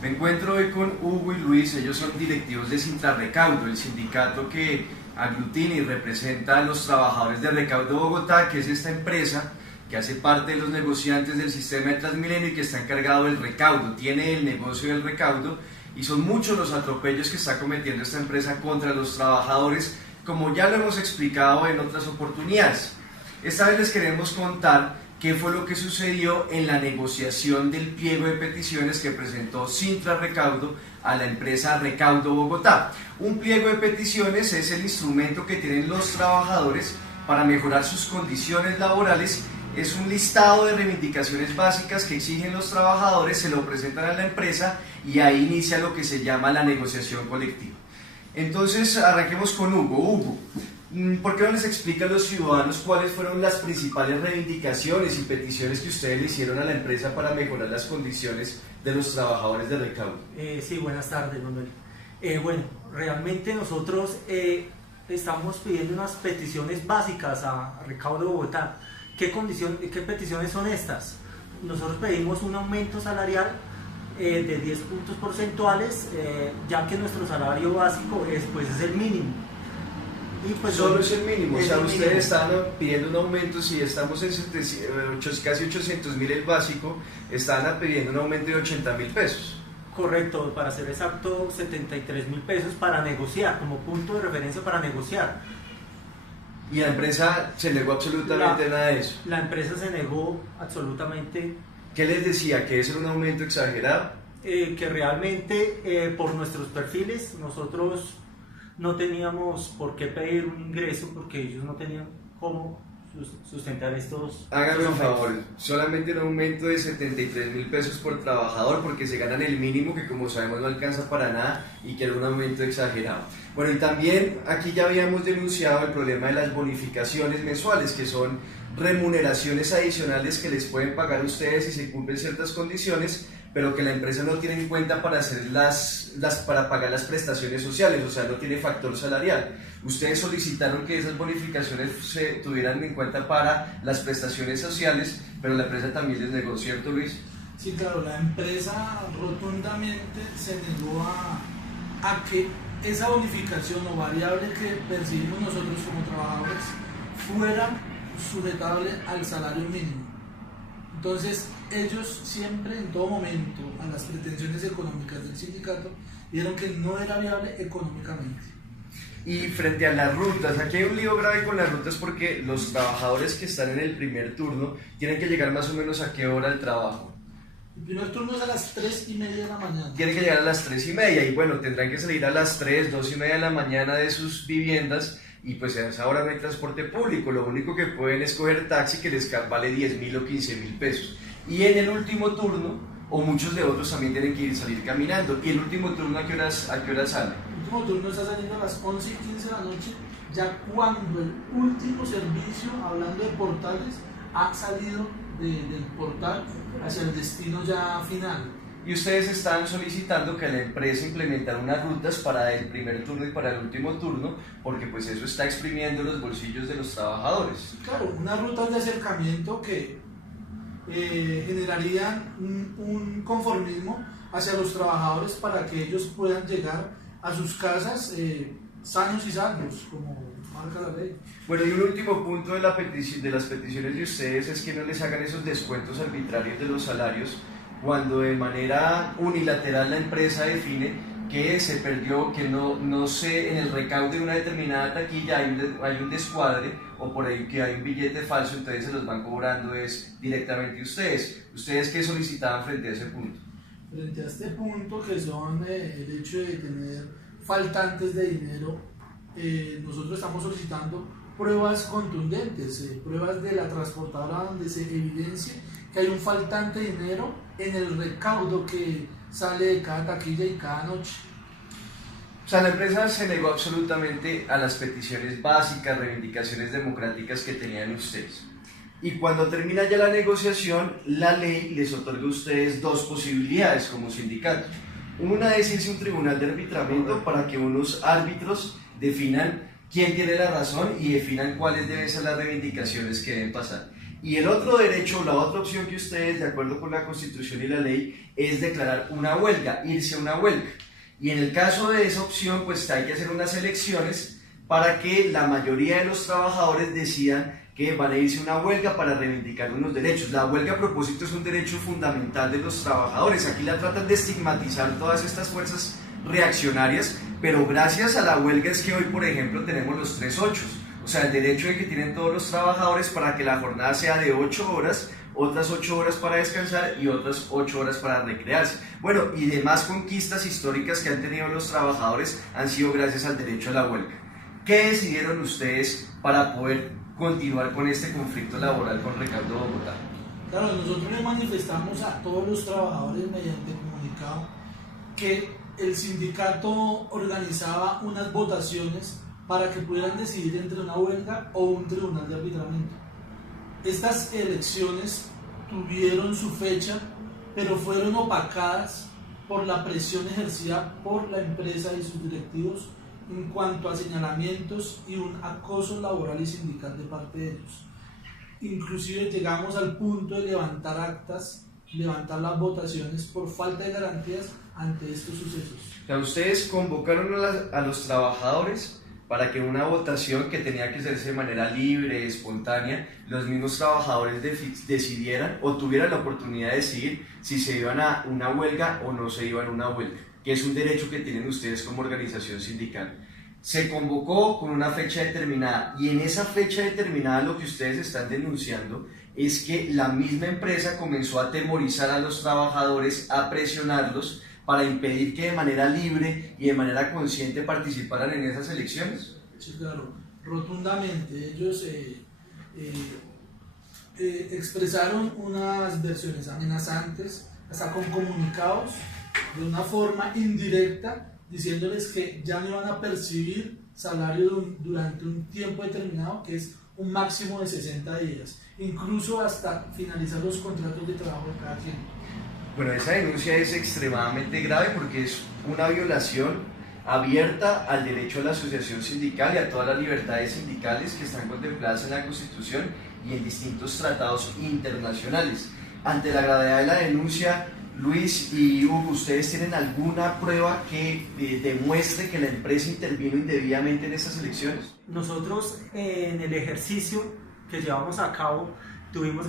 Me encuentro hoy con Hugo y Luis, ellos son directivos de Sintrarrecaudo, el sindicato que aglutina y representa a los trabajadores de Recaudo Bogotá, que es esta empresa que hace parte de los negociantes del sistema de Transmilenio y que está encargado del recaudo, tiene el negocio del recaudo y son muchos los atropellos que está cometiendo esta empresa contra los trabajadores, como ya lo hemos explicado en otras oportunidades. Esta vez les queremos contar qué fue lo que sucedió en la negociación del pliego de peticiones que presentó Sintrarrecaudo a la empresa Recaudo Bogotá. Un pliego de peticiones es el instrumento que tienen los trabajadores para mejorar sus condiciones laborales. Es un listado de reivindicaciones básicas que exigen los trabajadores, se lo presentan a la empresa y ahí inicia lo que se llama la negociación colectiva. Entonces arranquemos con Hugo. Hugo, ¿por qué no les explica a los ciudadanos cuáles fueron las principales reivindicaciones y peticiones que ustedes le hicieron a la empresa para mejorar las condiciones de los trabajadores de Recaudo? Sí, buenas tardes, Manuel. Bueno, realmente nosotros estamos pidiendo unas peticiones básicas a Recaudo Bogotá. ¿Qué peticiones son estas? Nosotros pedimos un aumento salarial de 10 puntos porcentuales, ya que nuestro salario básico es el mínimo. Y pues solo es el mínimo, o sea, ustedes mínimo. están pidiendo un aumento, si estamos en casi 800.000 el básico, están pidiendo un aumento de 80.000 pesos. Correcto, para ser exacto, 73.000 pesos para negociar, como punto de referencia para negociar. Y la empresa se negó absolutamente nada de eso. La empresa se negó absolutamente. ¿Qué les decía? ¿Que eso era un aumento exagerado? Que realmente por nuestros perfiles nosotros no teníamos por qué pedir un ingreso porque ellos no tenían cómo sustentar estos. Háganme un favor, solamente un aumento de 73.000 pesos por trabajador porque se ganan el mínimo que como sabemos no alcanza para nada y que era un aumento exagerado. Bueno, y también aquí ya habíamos denunciado el problema de las bonificaciones mensuales, que son remuneraciones adicionales que les pueden pagar ustedes si se cumplen ciertas condiciones, pero que la empresa no tiene en cuenta para para pagar las prestaciones sociales, o sea, no tiene factor salarial. Ustedes solicitaron que esas bonificaciones se tuvieran en cuenta para las prestaciones sociales, pero la empresa también les negó, ¿cierto, Luis? Sí, claro, la empresa rotundamente se negó a que esa bonificación o variable que percibimos nosotros como trabajadores fuera sujetable al salario mínimo. Entonces, ellos siempre, en todo momento, a las pretensiones económicas del sindicato, dijeron que no era viable económicamente. Y frente a las rutas, aquí hay un lío grave con las rutas porque los trabajadores que están en el primer turno tienen que llegar más o menos a qué hora al trabajo. El primer turno es a las 3:30 de la mañana. Tienen que llegar a las 3:30 y bueno, tendrán que salir a las 3, 2:30 de la mañana de sus viviendas y pues a esa hora no hay transporte público, lo único que pueden es coger taxi que les vale 10.000 o 15.000 pesos. Y en el último turno, o muchos de otros también tienen que salir caminando. ¿Y el último turno a qué hora sale? El último turno está saliendo a las 11:15 de la noche, ya cuando el último servicio, hablando de portales, ha salido del portal hacia el destino ya final. Y ustedes están solicitando que la empresa implementara unas rutas para el primer turno y para el último turno, porque pues eso está exprimiendo los bolsillos de los trabajadores. Claro, unas rutas de acercamiento que generarían un conformismo hacia los trabajadores para que ellos puedan llegar a sus casas sanos y salvos, como marca la ley. Bueno, y un último punto de las peticiones de ustedes es que no les hagan esos descuentos arbitrarios de los salarios cuando de manera unilateral la empresa define que se perdió, que no sé, en el recaudo de una determinada taquilla hay un descuadre o por ahí que hay un billete falso, entonces se los van cobrando directamente ustedes. ¿Ustedes qué solicitaban frente a ese punto? Frente a este punto, que son el hecho de tener faltantes de dinero, nosotros estamos solicitando pruebas contundentes, pruebas de la transportadora donde se evidencie que hay un faltante de dinero en el recaudo que sale de cada taquilla y cada noche. O sea, la empresa se negó absolutamente a las peticiones básicas, reivindicaciones democráticas que tenían ustedes. Y cuando termina ya la negociación, la ley les otorga a ustedes dos posibilidades como sindicato. Una es irse a un tribunal de arbitramiento para que unos árbitros definan quién tiene la razón y definan cuáles deben ser las reivindicaciones que deben pasar. Y el otro derecho, la otra opción que ustedes, de acuerdo con la Constitución y la ley, es declarar una huelga, irse a una huelga. Y en el caso de esa opción, pues hay que hacer unas elecciones para que la mayoría de los trabajadores decidan que van a irse a una huelga para reivindicar unos derechos. La huelga, a propósito, es un derecho fundamental de los trabajadores. Aquí la tratan de estigmatizar todas estas fuerzas reaccionarias, pero gracias a la huelga es que hoy, por ejemplo, tenemos los 3/8. O sea, el derecho que tienen todos los trabajadores para que la jornada sea de 8 horas, otras 8 horas para descansar y otras 8 horas para recrearse. Bueno, y demás conquistas históricas que han tenido los trabajadores han sido gracias al derecho a la huelga. ¿Qué decidieron ustedes para poder continuar con este conflicto laboral con Recaudo Bogotá? Claro, nosotros le manifestamos a todos los trabajadores mediante comunicado que el sindicato organizaba unas votaciones para que pudieran decidir entre una huelga o un tribunal de arbitramiento. Estas elecciones tuvieron su fecha, pero fueron opacadas por la presión ejercida por la empresa y sus directivos en cuanto a señalamientos y un acoso laboral y sindical de parte de ellos. Inclusive llegamos al punto de levantar actas, levantar las votaciones por falta de garantías ante estos sucesos. O sea, ustedes convocaron a los trabajadores para que una votación que tenía que hacerse de manera libre, espontánea, los mismos trabajadores decidieran o tuvieran la oportunidad de decidir si se iban a una huelga o no se iban a una huelga, que es un derecho que tienen ustedes como organización sindical. Se convocó con una fecha determinada y en esa fecha determinada lo que ustedes están denunciando es que la misma empresa comenzó a atemorizar a los trabajadores, a presionarlos para impedir que de manera libre y de manera consciente participaran en esas elecciones. Sí, claro, rotundamente. Ellos expresaron unas versiones amenazantes, hasta con comunicados, de una forma indirecta, diciéndoles que ya no iban a percibir salario durante un tiempo determinado, que es un máximo de 60 días, incluso hasta finalizar los contratos de trabajo de cada quien. Bueno, esa denuncia es extremadamente grave porque es una violación abierta al derecho a la asociación sindical y a todas las libertades sindicales que están contempladas en la Constitución y en distintos tratados internacionales. Ante la gravedad de la denuncia, Luis y Hugo, ¿ustedes tienen alguna prueba que demuestre que la empresa intervino indebidamente en estas elecciones? Nosotros en el ejercicio que llevamos a cabo tuvimos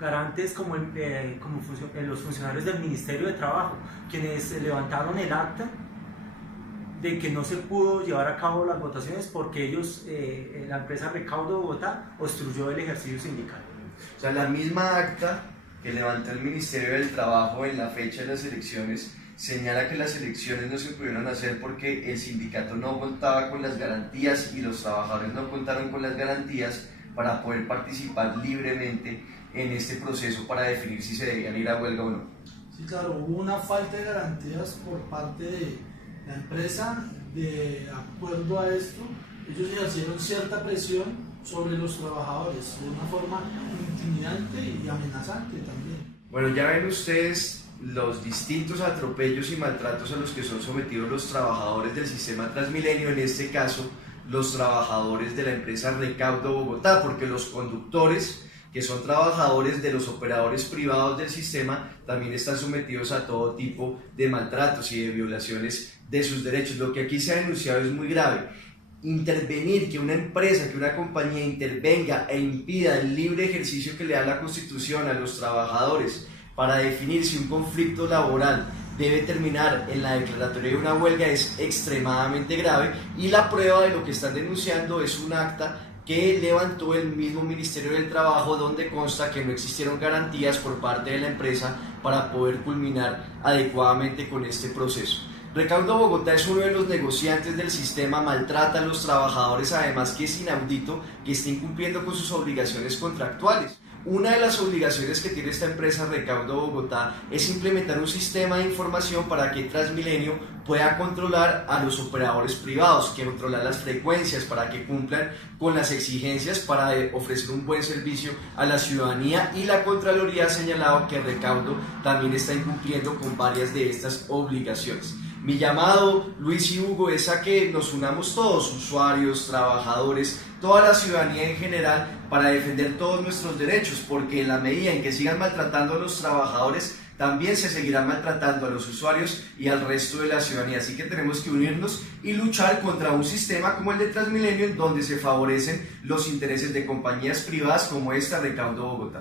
garantes como los funcionarios del Ministerio de Trabajo, quienes levantaron el acta de que no se pudo llevar a cabo las votaciones porque ellos, la empresa Recaudo Bogotá, obstruyó el ejercicio sindical. O sea, la misma acta que levantó el Ministerio del Trabajo en la fecha de las elecciones señala que las elecciones no se pudieron hacer porque el sindicato no contaba con las garantías y los trabajadores no contaron con las garantías para poder participar libremente en este proceso para definir si se debían ir a huelga o no. Sí, claro, hubo una falta de garantías por parte de la empresa. De acuerdo a esto, ellos ejercieron cierta presión sobre los trabajadores de una forma intimidante y amenazante también. Bueno, ya ven ustedes los distintos atropellos y maltratos a los que son sometidos los trabajadores del sistema Transmilenio, en este caso los trabajadores de la empresa Recaudo Bogotá, porque los conductores, que son trabajadores de los operadores privados del sistema, también están sometidos a todo tipo de maltratos y de violaciones de sus derechos. Lo que aquí se ha denunciado es muy grave. Intervenir, que una empresa, que una compañía intervenga e impida el libre ejercicio que le da la Constitución a los trabajadores para definir si un conflicto laboral debe terminar en la declaratoria de una huelga es extremadamente grave, y la prueba de lo que están denunciando es un acta que levantó el mismo Ministerio del Trabajo, donde consta que no existieron garantías por parte de la empresa para poder culminar adecuadamente con este proceso. Recaudo Bogotá es uno de los negociantes del sistema, maltrata a los trabajadores, además que es inaudito que esté incumpliendo con sus obligaciones contractuales. Una de las obligaciones que tiene esta empresa Recaudo Bogotá es implementar un sistema de información para que Transmilenio pueda controlar a los operadores privados, que controlar las frecuencias para que cumplan con las exigencias para ofrecer un buen servicio a la ciudadanía, y la Contraloría ha señalado que Recaudo también está incumpliendo con varias de estas obligaciones. Mi llamado, Luis y Hugo, es a que nos unamos todos, usuarios, trabajadores, toda la ciudadanía en general para defender todos nuestros derechos, porque en la medida en que sigan maltratando a los trabajadores, también se seguirán maltratando a los usuarios y al resto de la ciudadanía. Así que tenemos que unirnos y luchar contra un sistema como el de Transmilenio, en donde se favorecen los intereses de compañías privadas como esta Recaudo Bogotá.